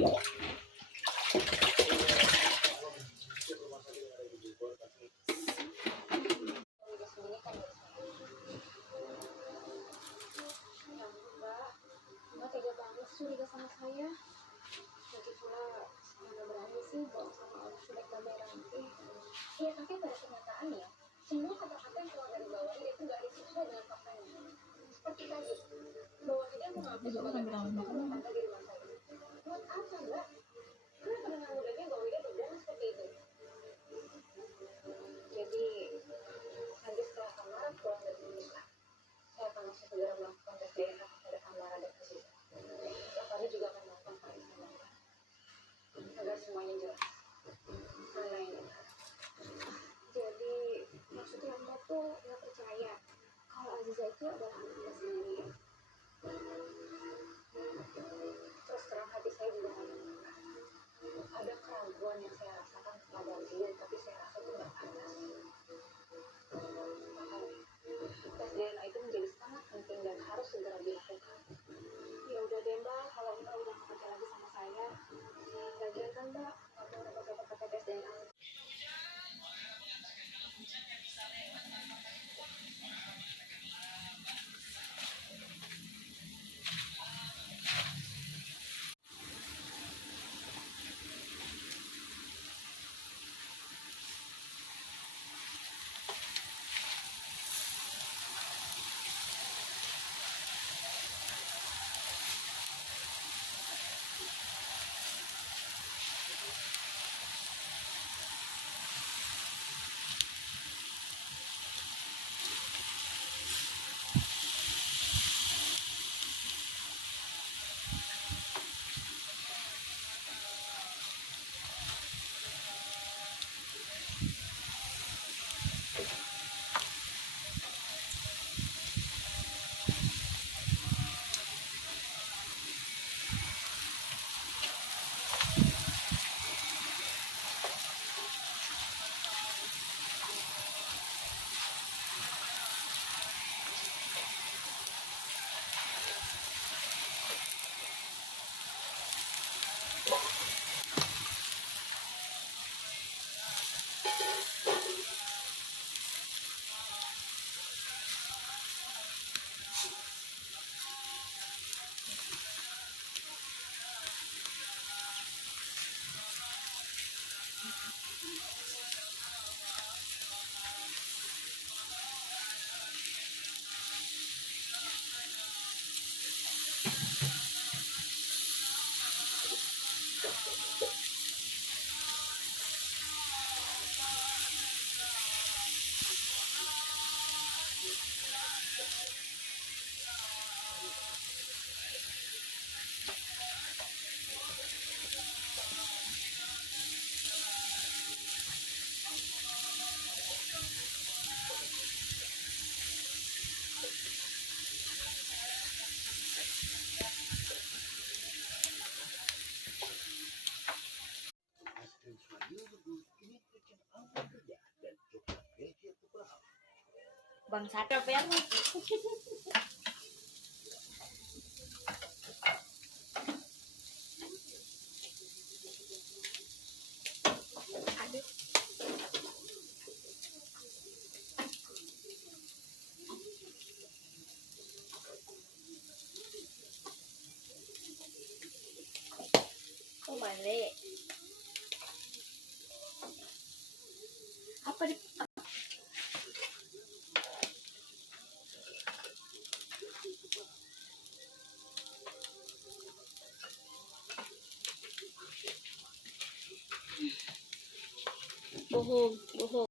Tega banget curiga sama saya. Lagi pula mana berani sih bawa sama orang sudah babai ranti. Iya, tapi pada kenyataannya semua kata-kata yang keluar dari bawah dia itu nggak sesuai dengan faktanya. Seperti tadi bahwa dia mengaku sebagai rumah tangga di rumah saya. Buat apa, Mbak? Kenapa dengan mudahnya bahwa dia berbohong seperti itu? Jadi nanti setelah Tamara pulang dari pernikahan, saya akan langsung segera melakukan tes DNA kepada Tamara dan Aziza. Kami juga akan melakukan pemeriksaan agar semuanya jelas mana yang benar. Jadi maksudnya Mbak tuh nggak percaya kalau Aziza itu adalah anak Mbak sendiri. Terus terang hati saya juga ada keraguan yang saya rasakan kepada dia, tapi saya rasa itu nggak pantas. Makanya tes DNA itu menjadi sangat penting dan harus segera dilakukan. Ya udah deh Mbak, kalau Mbak udah nggak percaya lagi sama saya, lagian kan Mbak nggak mau dapat pakai tes DNA. Bang Sadap ya. Oh balik. Apa di bohong, bohong.